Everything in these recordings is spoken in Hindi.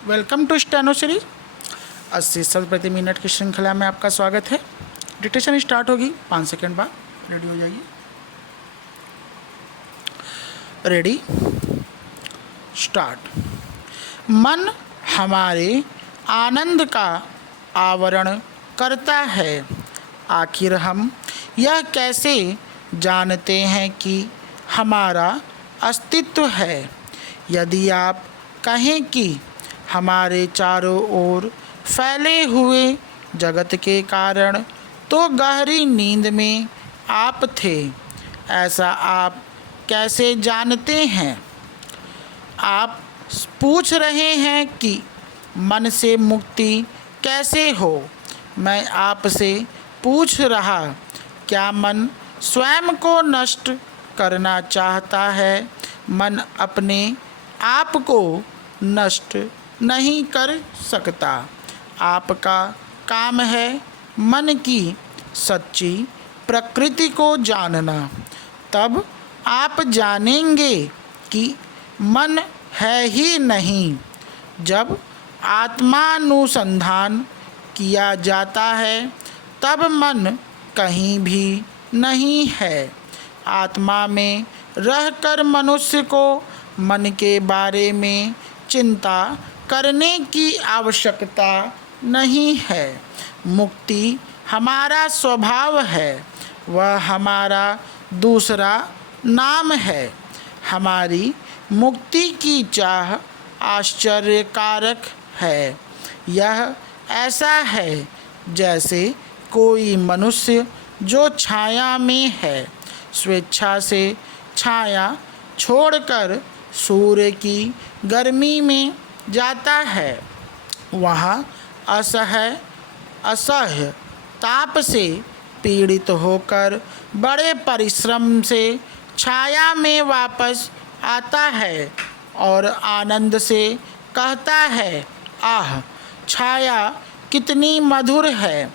वेलकम टू स्टेनो सीरीज 80 शब्द प्रति मिनट की श्रृंखला में आपका स्वागत है। डिक्टेशन स्टार्ट होगी 5 सेकंड बाद। रेडी हो जाइए। Ready start. मन हमारे आनंद का आवरण करता है। आखिर हम यह कैसे जानते हैं कि हमारा अस्तित्व है? यदि आप कहें कि हमारे चारों ओर फैले हुए जगत के कारण तो गहरी नींद में आप थे, ऐसा आप कैसे जानते हैं? आप पूछ रहे हैं कि मन से मुक्ति कैसे हो। मैं आपसे पूछ रहा, क्या मन स्वयं को नष्ट करना चाहता है? मन अपने आप को नष्ट नहीं कर सकता। आपका काम है मन की सच्ची प्रकृति को जानना। तब आप जानेंगे कि मन है ही नहीं। जब आत्मानुसंधान किया जाता है तब मन कहीं भी नहीं है। आत्मा में रहकर मनुष्य को मन के बारे में चिंता करने की आवश्यकता नहीं है। मुक्ति हमारा स्वभाव है, वह हमारा दूसरा नाम है। हमारी मुक्ति की चाह आश्चर्यकारक है। यह ऐसा है जैसे कोई मनुष्य जो छाया में है, स्वेच्छा से छाया छोड़कर सूर्य की गर्मी में जाता है। वहाँ असह्य ताप से पीड़ित होकर बड़े परिश्रम से छाया में वापस आता है और आनंद से कहता है, आह, छाया कितनी मधुर है।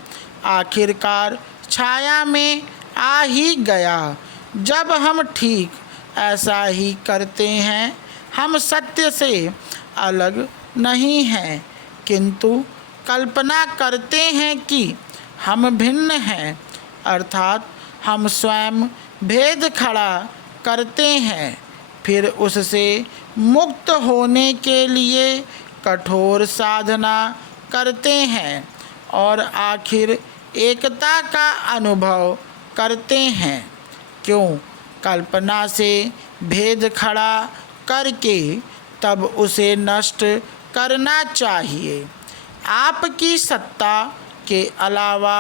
आखिरकार छाया में आ ही गया। जब हम ठीक ऐसा ही करते हैं, हम सत्य से अलग नहीं हैं, किंतु कल्पना करते हैं कि हम भिन्न हैं, अर्थात हम स्वयं भेद खड़ा करते हैं। फिर उससे मुक्त होने के लिए कठोर साधना करते हैं और आखिर एकता का अनुभव करते हैं। क्यों? कल्पना से भेद खड़ा करके तब उसे नष्ट करना चाहिए। आपकी सत्ता के अलावा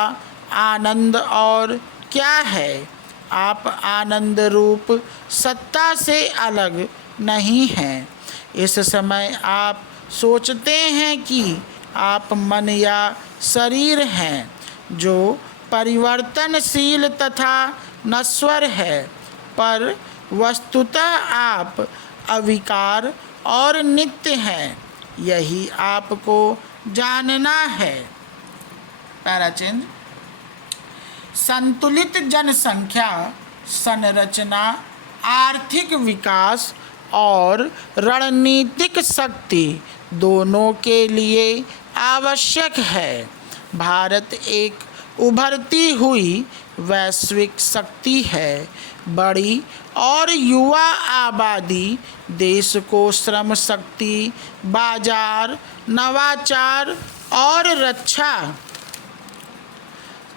आनंद और क्या है? आप आनंद रूप सत्ता से अलग नहीं हैं। इस समय आप सोचते हैं कि आप मन या शरीर हैं जो परिवर्तनशील तथा नश्वर है, पर वस्तुतः आप अविकार और नित्य हैं। यही आपको जानना है। पैराचेंज। संतुलित जनसंख्या संरचना आर्थिक विकास और रणनीतिक शक्ति दोनों के लिए आवश्यक है। भारत एक उभरती हुई वैश्विक शक्ति है। बड़ी और युवा आबादी देश को श्रम शक्ति, बाजार, नवाचार और रक्षा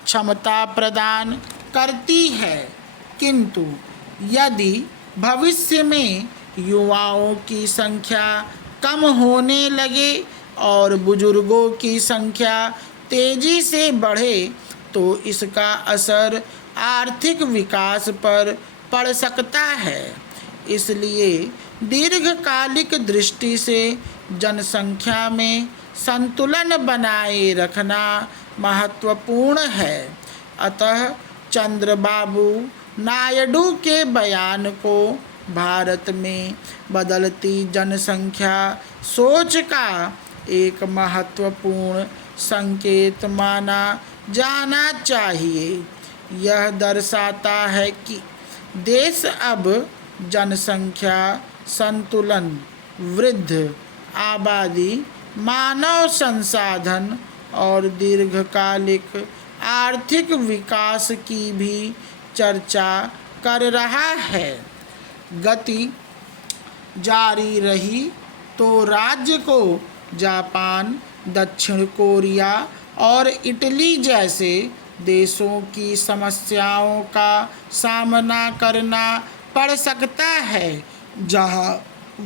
क्षमता प्रदान करती है। किंतु यदि भविष्य में युवाओं की संख्या कम होने लगे और बुजुर्गों की संख्या तेजी से बढ़े तो इसका असर आर्थिक विकास पर पड़ सकता है। इसलिए दीर्घकालिक दृष्टि से जनसंख्या में संतुलन बनाए रखना महत्वपूर्ण है। अतः चंद्रबाबू नायडू के बयान को भारत में बदलती जनसंख्या सोच का एक महत्वपूर्ण संकेत माना जाना चाहिए। यह दर्शाता है कि देश अब जनसंख्या संतुलन, वृद्ध आबादी मानव संसाधन और दीर्घकालिक आर्थिक विकास की भी चर्चा कर रहा है। गति जारी रही तो राज्य को जापान, दक्षिण कोरिया और इटली जैसे देशों की समस्याओं का सामना करना पड़ सकता है, जहां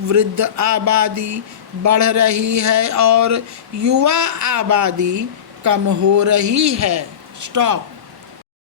वृद्ध आबादी बढ़ रही है और युवा आबादी कम हो रही है। स्टॉप।